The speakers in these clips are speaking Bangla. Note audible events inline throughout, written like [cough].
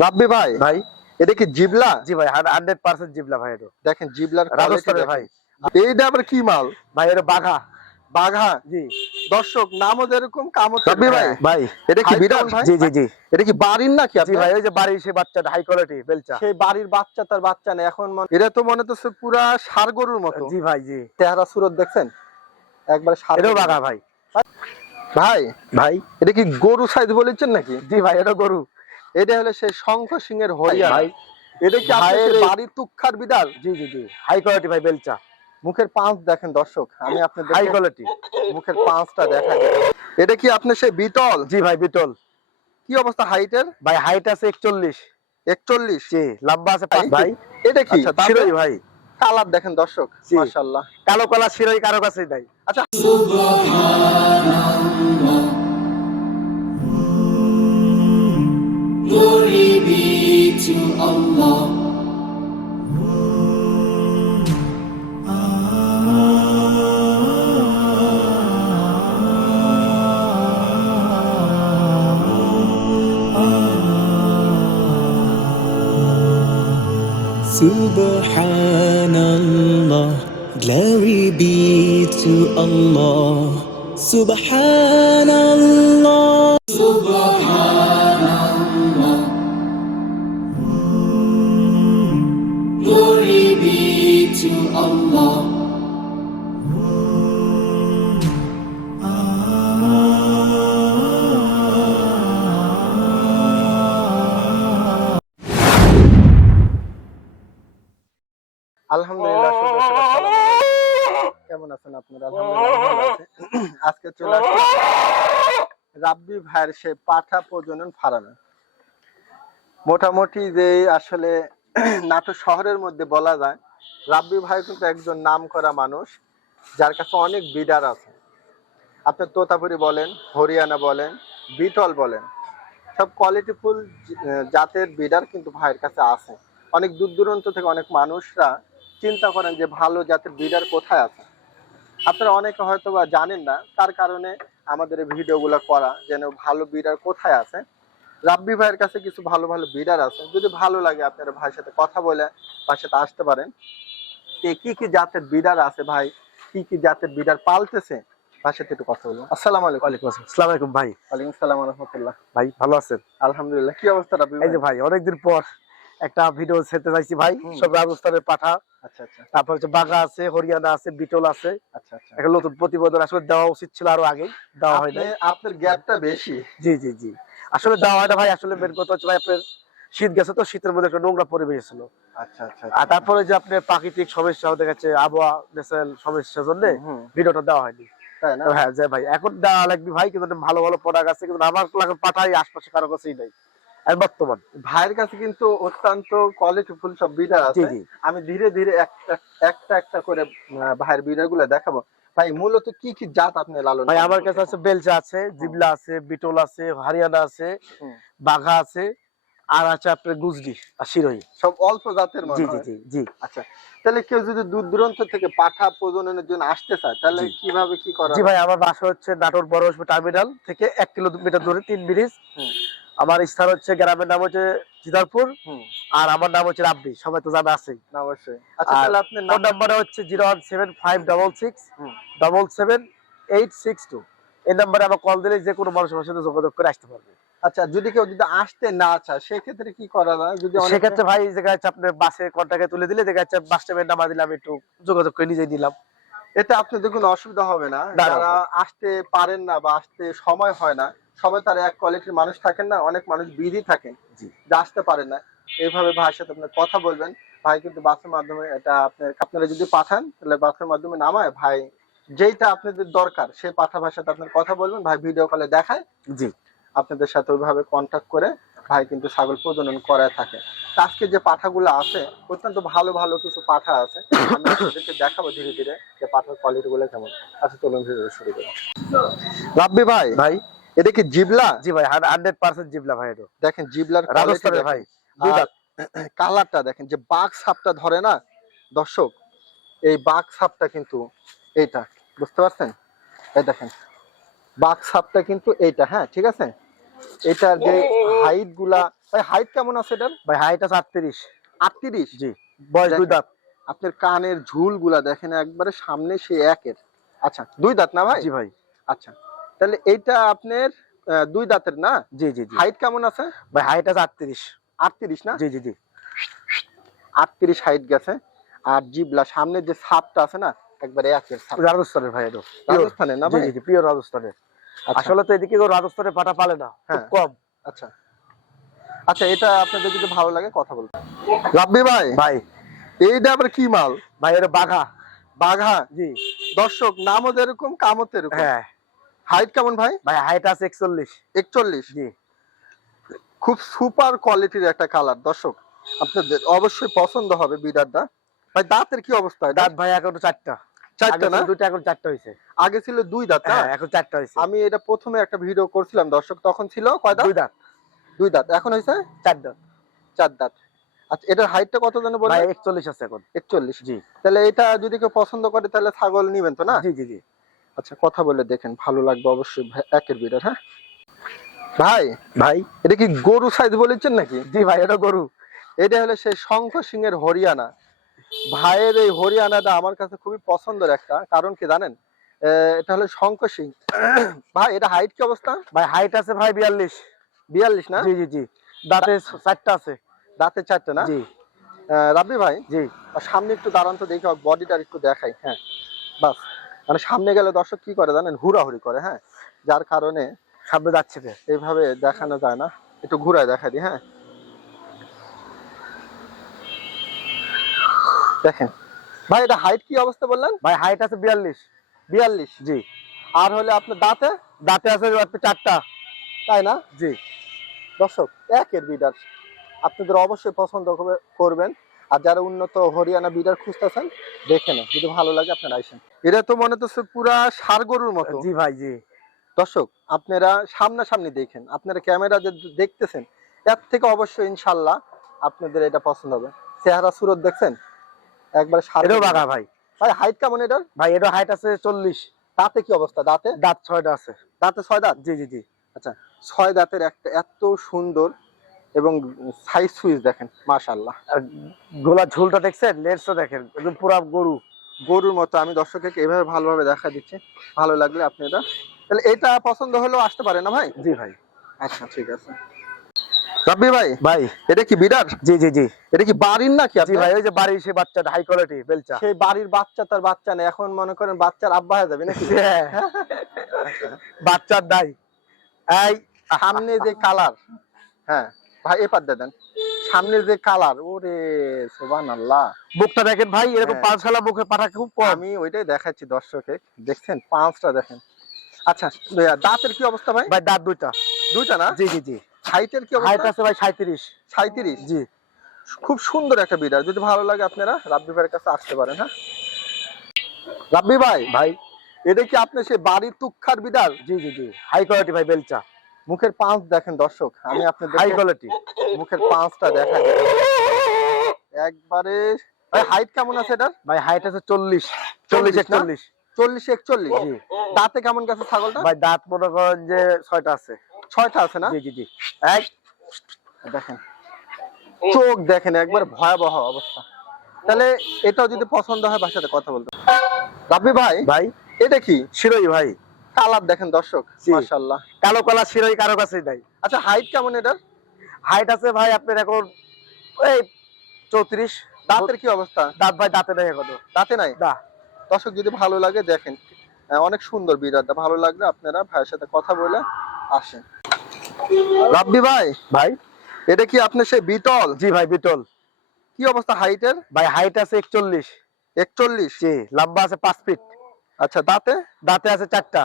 রাব্বি ভাই? ভাই। এটা কি জিবলা? জি ভাই হান্ড্রেড পার্সেন্ট জিবলা ভাই এটা। দেখেন জিবলার রাজস্থানের ভাই। এইটা আবার কি মাল? ভাই এটা বাঘা। বাঘা? জি। দর্শক নামও যেরকম কামও রাব্বি ভাই। ভাই এটা কি বিড়াল ভাই? জি জি জি। এটা কি বাড়ির নাকি জি ভাই ওই যে বাড়ির বাচ্চাটা হাই কোয়ালিটি বেলচা। সেই বাড়ির বাচ্চা তার বাচ্চা নেই। এখন মনে- এটা তো মনে হচ্ছে পুরা ষাড় গরুর মতো। জি ভাই জি। চেহারা সুরত দেখছেন? একবার এটাও বাঘা ভাই। ভাই ভাই। এটা কি গরু সাইজ বলেছেন নাকি? জি ভাই এটা গরু। এটা হলো সেই শঙ্খ সিং এর হরিয়ানা। ভাই এটা কি বাড়ির তুক্ষার বিড়াল? জি জি জি। হাই কোয়ালিটি ভাই বেলচা। মুখের পাঁচ দেখেন দর্শক আমি হাই আপনাদের কোয়ালিটি মুখের পাঁচটা দেখাই। এটা কি আপনার সেই বিটল? জি ভাই বিটল। কি অবস্থা হাইটের? ভাই হাইট আছে একচল্লিশ। একচল্লিশ? জি লম্বা আছে ভাই, এটা কি? আচ্ছা শিরোই ভাই। কালার দেখেন দর্শক। মাশাআল্লাহ। কালো কালা শিরোই কারও কাছে নাই। আচ্ছা। Glory Subhanallah, glory be to Allah. Subhanallah, Subhanallah. Mm. Glory be to Allah. আলহামদুলিল্লাহ। কেমন আছেন আপনারা। [clears throat] আজকে চলে আসছি রাব্বি ভাইয়ের সে পাঠা প্রজনন ফার্মে মোটামুটি যে আসলে [clears throat] নাটোর শহরের মধ্যে বলা যায়, রাব্বি ভাই কিন্তু একজন নাম করা মানুষ, যার কাছে অনেক বিডার আছে আপনার তোতাপুরি বলেন, হরিয়ানা বলেন, বিটল বলেন, সব কোয়ালিটিফুল জাতের বিডার কিন্তু ভাইয়ের কাছে আছে অনেক দূর দূরান্ত থেকে অনেক মানুষরা চিন্তা করেন যে ভালো জাতের বিডার কোথায় আছে। আপনারা অনেকে হয়তো বা জানেন না তার কারণে আমাদের ভিডিওগুলো করা যেন ভালো বিডার কোথায় আছে। রাব্বি ভাইয়ের কাছে কিছু ভালো ভালো বিডার আছে। যদি ভালো লাগে আপনারা ভাইয়ের সাথে কথা বলে ভাইয়ের সাথে আসতে পারেন। তে কি কি জাতের বিডার আছে ভাই? কি কি জাতের বিডার পালতেছে? ভাইয়ের সাথে একটু কথা বলব আসসালামু আলাইকুম। ওয়ালাইকুম আসসালাম। আসসালামু আলাইকুম ভাই। ওয়ালাইকুম আসসালাম রহমতুল্লাহ ভাই ভালো আছেন? আলহামদুলিল্লাহ। কি অবস্থা রাব্বি এই যে ভাই? ভাই অনেকদিন পর একটা ভিডিও ছেড়তে চাইছি ভাই। সব রাজস্থানের পাঠা। তারপর হচ্ছে বাঘা আছে হরিয়ানা আছে বিটল আছে। আচ্ছা আচ্ছা। নতুন প্রতিবেদন আসলে দেওয়া উচিত ছিল আরও আগে দেওয়া হয় নাই। আপনার গ্যাপটা বেশি। জি জি জি। আসলে দেওয়া হয় না ভাই আসলে মেন কথা হচ্ছে ভাই আপনার শীত গেছে তো শীতের মধ্যে একটা নোংরা পরিবেশ ছিল আচ্ছা আচ্ছা আর তারপরে যে আপনার প্রাকৃতিক সমস্যা হতে গেছে আবহাওয়া ন্যাচারাল সমস্যার জন্য ভিডিওটা দেওয়া হয়নি। তাই না? হ্যাঁ যে ভাই এখন দেওয়া লাগবে ভাই কিন্তু ভালো ভালো প্রোডাক্ট আছে কিন্তু আমার পাঠাই আশপাশে কারও কাছেই নাই। আর বর্তমান। ভাইয়ের কাছে কিন্তু অত্যন্ত কোয়ালিটিফুল সব বিডার আছে। আমি ধীরে ধীরে একটা একটা একটা করে ভাইয়ের বিডারগুলো দেখাবো। ভাই মূলত কি কি জাত আপনি লালন ভাই আমার কাছে আছে বেলচা আছে জিবলা আছে বিটল আছে হরিয়ানা আছে বাঘা আছে আর আছে আপনার গুজরি আর শিরোহী সব অল্প জাতের জি জি জি জি। আচ্ছা তাহলে কেউ যদি দূর দূরান্ত থেকে পাঠা প্রজননের জন্য আসতে চায় তাহলে কীভাবে কি করা জি ভাই আমার বাসা হচ্ছে নাটোর বড় টার্মিনাল থেকে এক কিলোমিটার দূরে তিন ব্রিজ। আমার স্থান হচ্ছে গ্রামের নাম হচ্ছে চিদারপুর আর আমার নাম হচ্ছে রাব্বি সবাই তো জানা আছে না অবশ্যই। আচ্ছা তাহলে আপনার নাম নাম্বার হচ্ছে zero one seven five double six double seven eight six two. এই নাম্বারে আমার কল দিলে যে কোনো মানুষ আমার সাথে যোগাযোগ করে আসতে পারবে। আচ্ছা যদি কেউ যদি আসতে না চায় সেক্ষেত্রে কি করা যায়? যদি সেক্ষেত্রে ভাই জায়গায় হচ্ছে আপনার বাসে কন্টাক্টে তুলে দিলে দেখা যাচ্ছে বাস স্ট্যান্ডের নাম্বার দিলে আমি একটু যোগাযোগ করে নিজেই নিলাম। এতে আপনাদের কোনো অসুবিধা হবে না। না, যারা আসতে পারেন না বা আসতে সময় হয় না সবাই তার এক কোয়ালিটির মানুষ থাকেন না অনেক মানুষ বিধি থাকেন জি। আসতে পারেন না। এইভাবে ভাইয়ের সাথে আপনার কথা বলবেন ভাই কিন্তু বাসের মাধ্যমে এটা আপনার আপনারা যদি পাঠান তাহলে বাসের মাধ্যমে নামায় ভাই যেইটা আপনাদের দরকার সেই পাঠা ভাষাতে আপনার কথা বলবেন ভাই ভিডিও কলে দেখায়। জি। আপনাদের সাথে ওইভাবে কন্ট্যাক্ট করে ভাই কিন্তু ছাগল প্রজনন করায় থাকে। আজকে যে পাঠাগুলো আছে অত্যন্ত ভালো ভালো কিছু পাঠা আছে আমি আপনাদেরকে দেখাবো ধীরে ধীরে যে পাঠার কোয়ালিটি গুলো কেমন। আচ্ছা চলুন ভিডিও শুরু করি। রাব্বি ভাই। ভাই। এটা কি জিবলা? জি ভাই হান্ড্রেড পার্সেন্ট জিবলা ভাই এটা। দেখেন জিবলার রাজস্থানের ভাই। দুই কালারটা দেখেন যে বাঘ সাপটা ধরে না দর্শক এই বাঘ সাপটা কিন্তু এইটা বুঝতে পারছেন? এই দেখেন বাঘ সাপটা কিন্তু এইটা হ্যাঁ ঠিক আছে? এটার যে হাইটগুলা ভাই হাইট কেমন আছে এটার? ভাই হাইট আছে আটত্রিশ। আটত্রিশ? জি বয়স দুই দাঁত। আপনার কানের ঝুলগুলা দেখেন একবারে সামনে সে একের। আচ্ছা দুই দাঁত না ভাই? জি ভাই। আচ্ছা তাহলে এইটা আপনার দুই দাঁতের না? জি জি হাইট কেমন আছে? ভাই হাইট আছে আটত্রিশ। আটত্রিশ না? জি জি জি। আটত্রিশ হাইট গেছে। আর জিবলা সামনের যে ছাপটা আছে না একবারে একের ছাপ রাজস্থানের ভাই এটা রাজস্থানের না ভাই? জি পিওর রাজস্থানের। আচ্ছা, আসলে তো এদিকে রাজস্থানের পাটা পালে না খুব হ্যাঁ। কম। আচ্ছা। আচ্ছা এটা আপনাদের যদি ভালো লাগে কথা বলতে। রাব্বি ভাই? ভাই। এইটা আবার কি মাল? ভাই এটা বাঘা। বাঘা? জি। দর্শক নামও যেরকম কামও এরকম হ্যাঁ। হাইট কেমন ভাই? ভাই হাইট আছে একচল্লিশ। একচল্লিশ? জি। খুব সুপার কোয়ালিটির একটা কালার দর্শক। আপনাদের অবশ্যই পছন্দ হবে বিডারটা ভাই দাঁতের কি অবস্থা দাঁত ভাই এখন চারটা। চারটা না? দুইটা এখন চারটা হয়েছে আগে ছিল দুই দাঁত না? হ্যাঁ এখন চারটা হয়েছে আমি এটা প্রথমে একটা ভিডিও করছিলাম দর্শক। তখন ছিল কয় দাঁত? দুই দাঁত। দুই দাঁত। এখন হয়েছে চার দাঁত। চার দাঁত। আচ্ছা এটার হাইটটা কত যেন বলে ভাই একচল্লিশ আছে এখন। একচল্লিশ। জি। তাহলে এটা যদি কেউ পছন্দ করে তাহলে ছাগল নিবেন তো না? জি জি জি। আচ্ছা কথা বলে দেখেন ভালো লাগবে অবশ্যই একের বিডার হ্যাঁ? ভাই ভাই। এটা কি গরু সাইজ বলেছেন নাকি? জি ভাই এটা গরু। এটা হলো সেই শঙ্খ সিং এর হরিয়ানা। ভাইয়ের এই হরিয়ানাটা আমার কাছে খুবই পছন্দের একটা কারণ কি জানেন? এটা হলো শঙ্খ সিং [clears throat] ভাই এটা হাইট কি অবস্থা? ভাই হাইট আছে ভাই বিয়াল্লিশ। বিয়াল্লিশ না? জি জি জি। দাঁতে চারটা আছে। দাঁতে চারটে না? জি। রাব্বি ভাই? জি। সামনে একটু দাঁড়ান তো দেখি বডিটা একটু দেখাই হ্যাঁ। বাস। মানে সামনে গেলে দর্শক কি করে জানেন? হুড়াহুড়ি করে হ্যাঁ? যার কারণে সামনে যাচ্ছে এইভাবে দেখানো যায় না। একটু ঘুরায় দেখা দিই হ্যাঁ? দেখেন। ভাই এটা হাইট কি অবস্থা বললেন? ভাই হাইট আছে বিয়াল্লিশ। বিয়াল্লিশ? জি। আর হলে আপনার দাঁতে? দাঁতে আছে চারটা। তাই না? জি। দর্শক একের বিডার আপনাদের অবশ্যই পছন্দ করবে- করবেন। আর যারা উন্নত হরিয়ানা বিডার খুঁজতেছেন দেখে নেন। যদি ভালো লাগে আপনারা আইসেন এটা তো মনে হচ্ছে পুরা সার গরুর মতো। জি ভাই জি। দর্শক আপনারা সামনাসামনি দেখেন। আপনারা ক্যামেরা যে দেখতেছেন এর থেকে অবশ্যই ইনশাল্লাহ আপনাদের এটা পছন্দ হবে। চেহারা সুরত দেখছেন? একবার এটাও বাঘা ভাই। ভাই হাইট কেমন এটার? ভাই এটা হাইট আছে চল্লিশ। দাঁতে কি অবস্থা? দাঁতে? দাঁত ছয়টা আছে। দাঁতে ছয় দাঁত? জি জি জি। আচ্ছা ছয় দাঁতের একটা এত সুন্দর এবং সাইজ সুইজ দেখেন মাশাল্লাহ আর গোলা ঝোলটা দেখছেন? লেন্সটা দেখেন একদম পুরা গরু। গরুর মতো। আমি দর্শককে এভাবে ভালোভাবে দেখা দিচ্ছি। ভালো লাগলে আপনি এটা তাহলে এটা পছন্দ হলেও আসতে পারে না ভাই? জি ভাই। আচ্ছা ঠিক আছে। রাব্বি ভাই ভাই। এটা কি বিডার জি জি জি। এটা কি বাড়ির নাকি জি আপনার? ভাই ওই যে বাড়ির হাই কোয়ালিটি বেলচা। সেই বাড়ির বাচ্চা তার বাচ্চা নেই। এখন মনে করেন বাচ্চার আব্বা হয়ে যাবে নাকি? হ্যাঁ। বাচ্চার দাই। এই সামনে যে কালার হ্যাঁ। ভাই এপার দিয়ে দেন। সামনের যে কালার ওরে সোবান আল্লাহ মুখটা দেখেন ভাই এরকম হ্যাঁ। পাঁচ মুখে পাঠা খুব কম। আমি ওইটাই দেখাচ্ছি দর্শকে। দেখছেন পাঁচটা দেখেন। আচ্ছা দাঁতের কি অবস্থা ভাই? ভাই দাঁত দুইটা। দুইটা না? জি জি জি। হাইটের কি হাইট অবস্থা আছে ভাই সাঁত্রিশ সাঁত্রিশ জি। খুব সুন্দর একটা বিডার যদি ভালো লাগে আপনারা রাব্বি ভাইয়ের কাছে আসতে পারেন হ্যাঁ? রাব্বি ভাই ভাই। এটা কি আপনি সেই বাড়ির তুক্ষার বিডার জি জি জি। হাই কোয়ালিটি ভাই বেলচা। মুখের পাঁচ দেখেন দর্শক আমি আপনাদের হাই কোয়ালিটি মুখের পাঁচটা দেখা একবারে ভাই হাইট কেমন আছে এটা ভাই হাইট আছে চল্লিশ। চল্লিশ চল্লিশ না? একচল্লিশ। চল্লিশ একচল্লিশ? জি। দাঁতে কেমন গেছে ছাগলটা? ভাই দাঁত মনে করেন যে ছয়টা আছে। ছয়টা আছে না? জি জি জি। এক দেখেন। চোখ দেখেন একবার ভয়াবহ অবস্থা। তাহলে এটাও যদি পছন্দ হয় বাসাতে কথা বলতে। রাব্বি ভাই ভাই? এটা কি? শিরোই ভাই। কালার দেখেন দর্শক। মাশাআল্লাহ। কালো কালা শিরোই কারও কাছেই নাই। আচ্ছা হাইট কেমন এটার? হাইট আছে ভাই আপনার এখন এই চৌত্রিশ। দাঁতের কি অবস্থা? দাঁত ভাই দাঁতে নাই এখনও। দাঁতে নাই? না। দর্শক যদি ভালো লাগে দেখেন। অনেক সুন্দর বিড়ালটা। ভালো লাগলে আপনারা ভাইয়ের সাথে কথা বলে আসেন। রাব্বি ভাই ভাই? এটা কি আপনার সেই বিটল? জি ভাই বিটল। কি অবস্থা হাইটের ভাই হাইট আছে একচল্লিশ। একচল্লিশ? জি লম্বা আছে পাঁচ ফিট। আচ্ছা দাঁতে? দাঁতে আছে চারটা।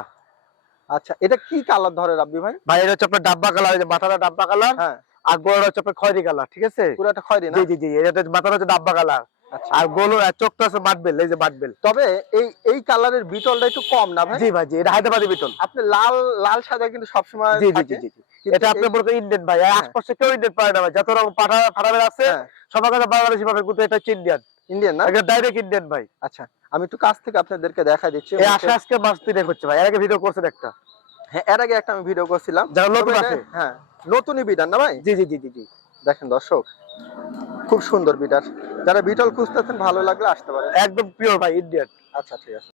আচ্ছা এটা কি কালার ধরে রাব্বি ভাই? ভাই এটা হচ্ছে আপনার ডাব্বা কালার মাথাটা ডাব্বা কালার হ্যাঁ। আর গোড়াটা হচ্ছে আপনার খয়েরি কালার ঠিক আছে? পুরাটা খয়রি না? জি জি জি এটা মাথাটা হচ্ছে ডাব্বা কালার আচ্ছা। আর গোল আর চোখটা আছে মাটবেল এই যে মাটবেল তবে এই এই কালারের বিটলটা একটু কম না ভাই? জি ভাই জি এটা হায়দ্রাবাদি বিটল। আপনি লাল লাল সাদা কিন্তু সবসময় জি জি জি জি এটা এই- মনে ইন্ডিয়ান ভাই আর আশপাশে কেউ ইন্ডিয়ান পায় না ভাই। যত রকম পাঠা ফাটাবেল আছে হ্যাঁ, সবার কাছে বাংলাদেশি পাবেন কিন্তু এটা হচ্ছে ইন্ডিয়ান ইন্ডিয়ান না? এটা ডাইরেক্ট ইন্ডিয়ান ভাই। আচ্ছা। আমি একটু কাছ থেকে আপনাদেরকে দেখা দিচ্ছি। আজকে মাস হচ্ছে ভাই। এর আগে ভিডিও করছেন একটা। হ্যাঁ এর আগে একটা আমি ভিডিও করছিলাম। যারা নতুন আছে। হ্যাঁ নতুনই বিধান না ভাই? জি জি জি জি জি। দেখেন দর্শক খুব সুন্দর বিটার যারা বিটল খুঁজতেছেন ভালো লাগলে আসতে পারেন। একদম পিওর ভাই ইন্ডিয়ান আচ্ছা ঠিক আছে।